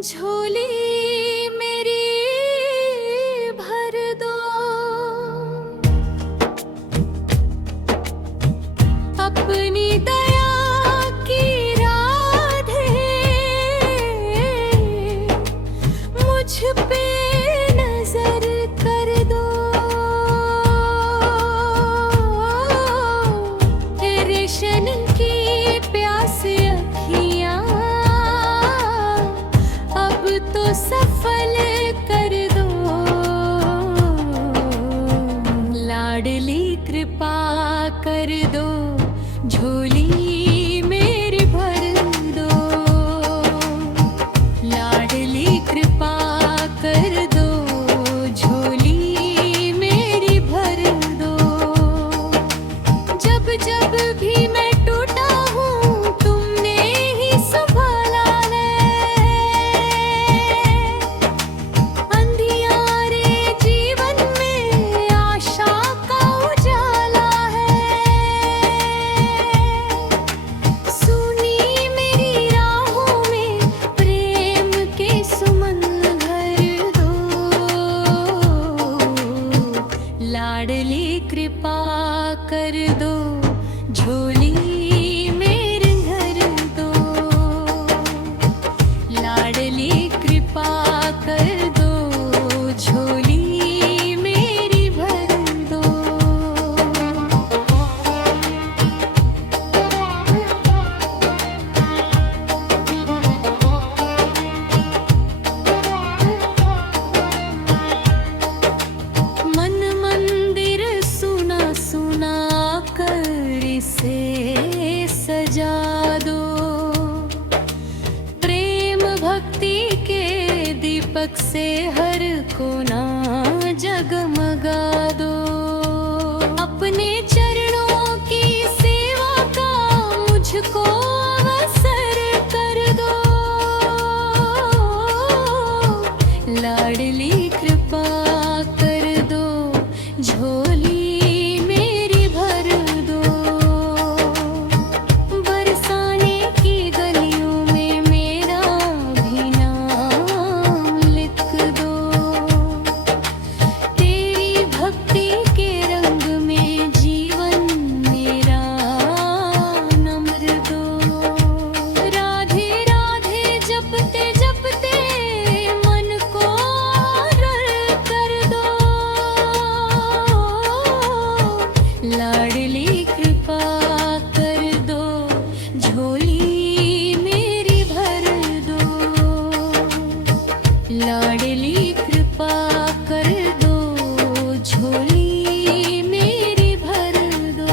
झोली मेरी भर दो, अपनी दया की राधे मुझ पे नजर कर दो। रेशन की प्यास अखियां अब तो सफल कर दो। लाडली कृपा कर दो, झोली मेरी भर दो। लाडली कृपा कर दो, झोली मेरी भर दो। जब जब भी मैं टूटा हूँ तुमने ही संभाला है। अंधियारे जीवन में आशा का उजाला है। सुनी मेरी राहों में प्रेम के सुमन भर दो। लाडली कृपा कर दो, झोली मेरे घर दो। लाडली कृपा कर दो, झोली मेरी भर दो। मन मंदिर सुना सुना कर इसे सजा दो। प्रेम भक्ति के दीपक से हर कोना जगमगा दो। अपने चरणों की सेवा का मुझको अवसर कर दो। लाडली कृपा कर दो, झोली मेरी भर दो। बरसाने की गलियों में मेरा भी नाम लिख दो। तेरी भक्ति के रंग में जीवन मेरा नम्र दो। राधे राधे जपते जपते मन को आरर कर दो। लाडली कृपा कर दो, झोली मेरी भर दो। लाडली कृपा कर दो, झोली मेरी भर दो।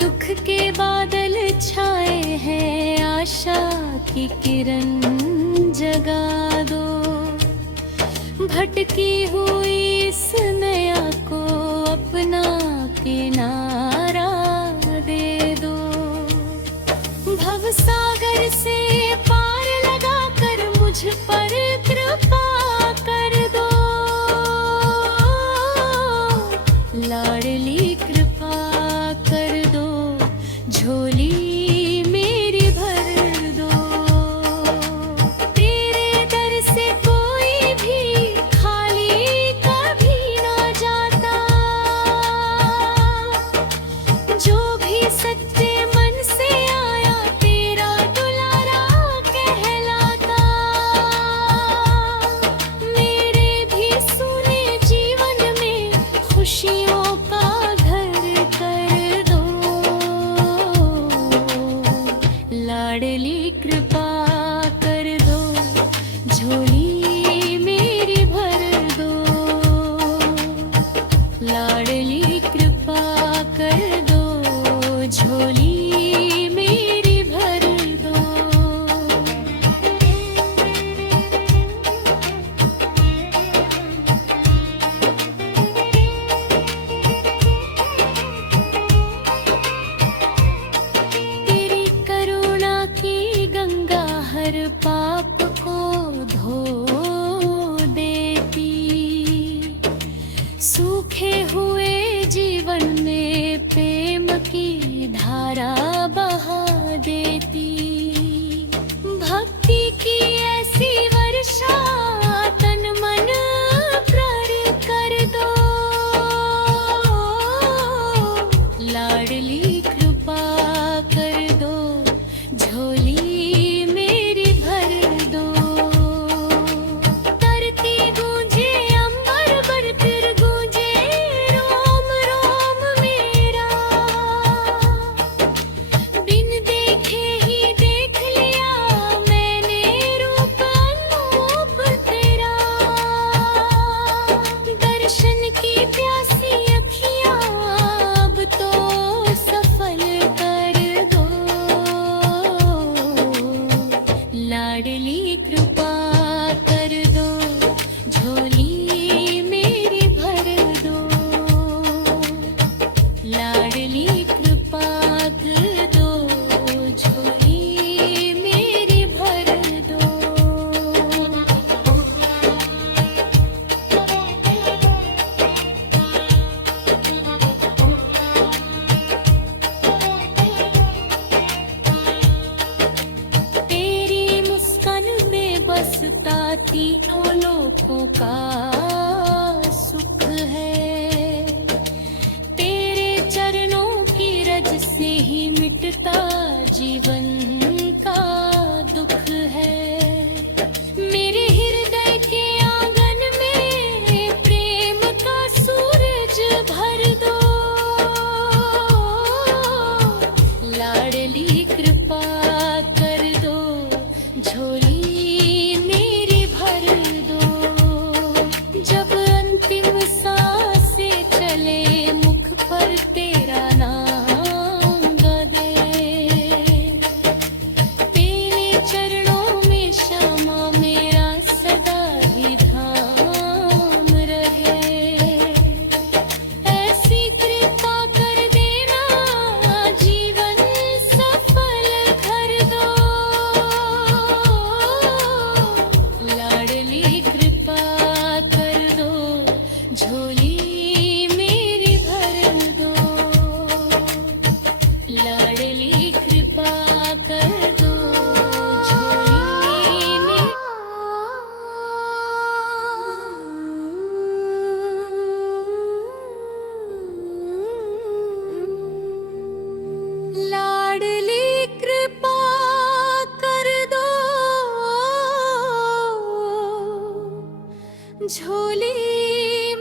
दुख के बादल छाए हैं, आशा की किरण जगा दो। भटकी हुई इस नैया को अपना किनारा दे दो। भव सागर से पार लगा कर मुझ पर कृपा कर दो। लाडली कृपा कर दो, झोली मेरी भर दो। तेरे दर से कोई भी खाली कभी ना जाता। जो भी सच्चे मन से आया तेरा दुलारा कहलाता। मेरे भी सुने जीवन में खुशियों का घर कर दो। लाडली कृपा कर दो, झोली मेरी भर दो। लाडली कृपा कर दो, झोली मेरी भर दो। तेरी करुणा की गंगा हर पाप को धो देती। सूखे की धारा बहा देती। भक्ति की ऐसी वर्षा तन मन प्रण कर दो, लाडली कृपा कर दो, झोली मेरी भर दो। तरती गूंजे अंबर पर फिर गूंजे रोम रोम मेरा, बिन देखे ही देख लिया मैंने रूप अनूप तेरा। दर्शन की प्यासी अखियां अब तो सफल कर दो, लाडली कृपा कर दो, झोली मेरी भर दो, लाडली कृपा कर दो, झोली मेरी भर दो। तेरी मुस्कान में बसता तीनों लोकों का सुख है, तेरे चरणों की रज से ही मिटता जीवन का दुख है। मेरे हृदय के आंगन में प्रेम का सूरज भर दो, लाडली कृपा कर दो, झोली मेरी भर दो। जब अंतिम सांसें चले मुख पर तेरा नाम गा दे, तेरे चरणों में श्यामा मेरा सदा ही धाम रहे। ऐसी कृपा कर देना जीवन सफल कर दो, लाडली कृपा कर दो, झोली मेरी भर दो, लाडली कृपा कर दो, झोली मेरी। लाडली कृपा कर दो, झोली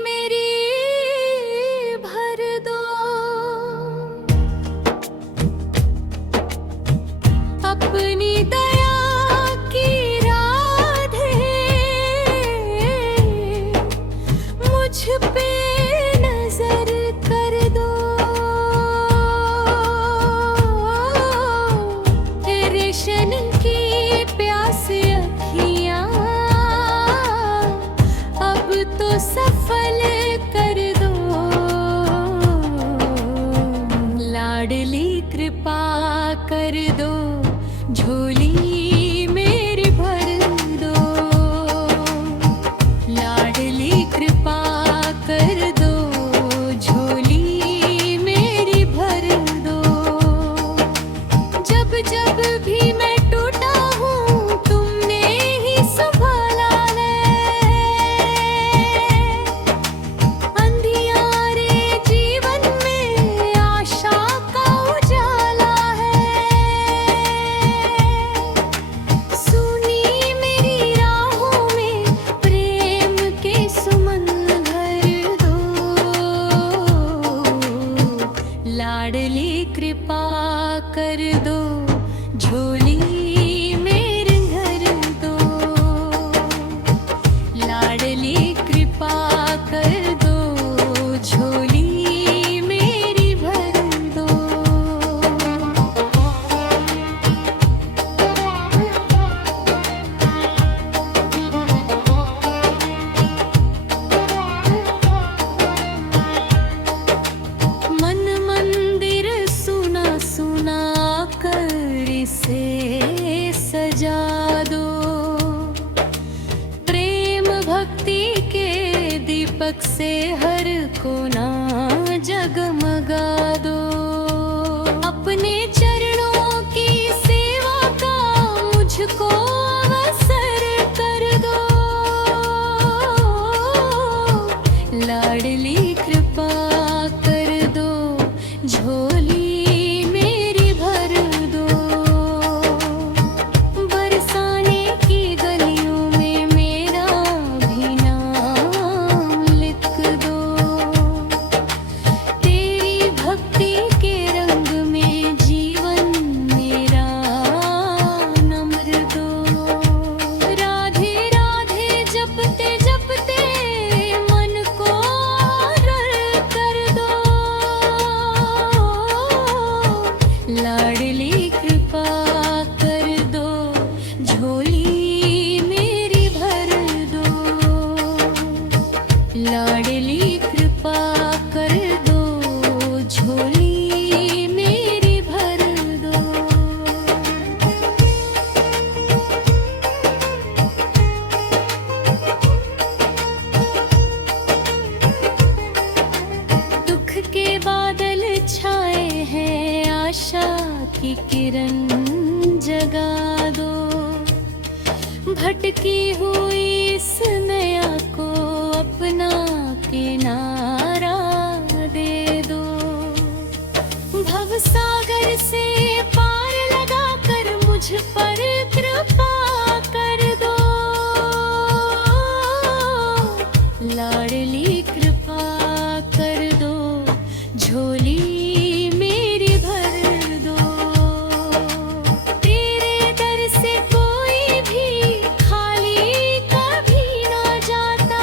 मेरी भर दो। अपनी दया की राधे मुझ पे नजर कर दो, रेशन की प्यास अखियां अब तो सफल कर दो, लाडली कृपा कर दो, झोली मेरी भर दो, लाडली कृपा कर दो, झोली मेरी भर दो। जब जब भी मैं टूटा हूँ तुमने ही संभाला है, अंधियारे जीवन में आशा का उजाला है। सुनी मेरी राहों में प्रेम के सुमन भर दो, लाडली कृपा कर दो, झोली मेरे घर दो, लाडली कृपा कर दो, झोली मेरी भर दो। मन मंदिर सुना सुना कर इसे सजा दो, प्रेम भक्ति के दीपक से हर कोना जगमगा दो। भटकी हुई इस नैया को अपना किनारा दे दो। भवसागर से पार लगा कर मुझ पर कृपा कर दो। लाडली कृपा कर दो, झोली मेरी भर दो। तेरे दर से कोई भी खाली कभी ना जाता।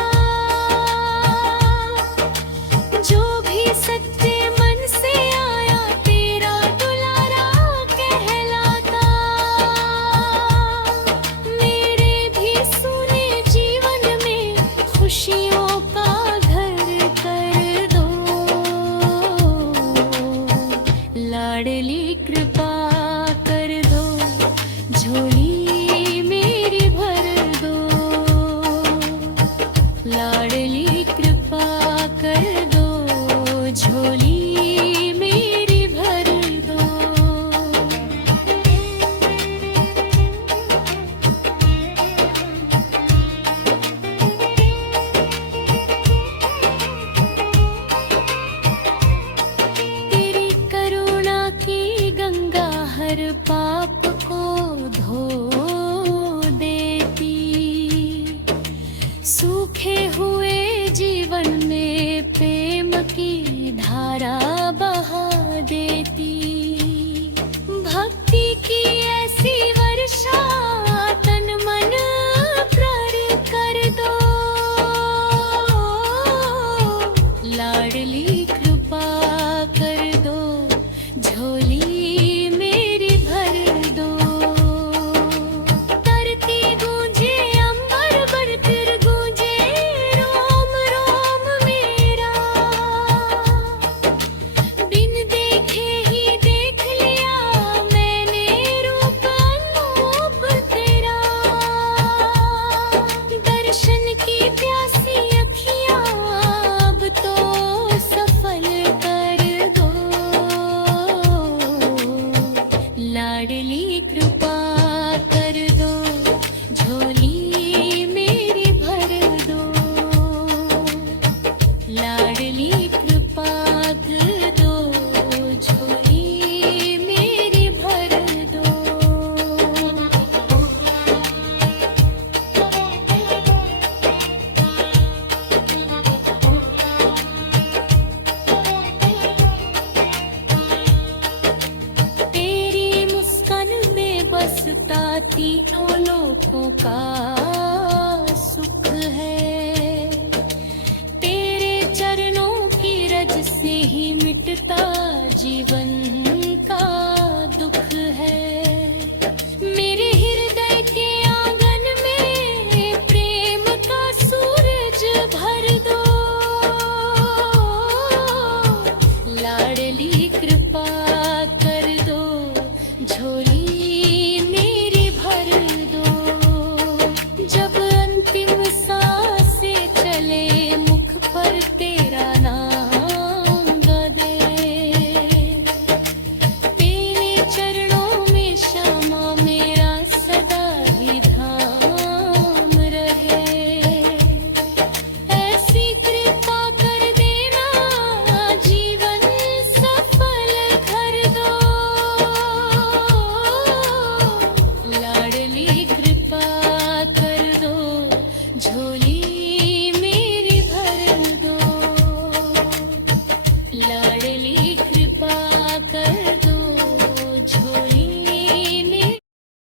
जो भी सच्चे मन से आया तेरा दुलारा कहलाता। मेरे भी सुने जीवन में खुशियों का घर कर दो। लाडली कृपा कर दो, झोली मेरी भर दो। लाडली कृपा कर दो, झोली मेरी भर दो। तेरी करुणा की गंगा हर पाप को धो देती। सूखे हुए जीवन में प्रेम की धारा बहा देती। भक्ति की ऐसी वर्षा तन मन प्र कर दो। लाडली कृपा कर दो, झोली मेरी भर दो। धरती गूंजे अंबर पर फिर गूंजे रोम रोम मेरा। बिन देखे ही देख लिया मैंने रूप अनूप तेरा। दर्शन की प्यासी अखियां अब तो सफल कर दो। लाडली कृपा कर दो, झोली मेरी भर दो। लाडली कृपा कर दो, झोली मेरी भर दो। तेरी मुस्कान में बसता तीनों लोकों का सुख है। तेरे चरणों की रज से ही मिटता जीवन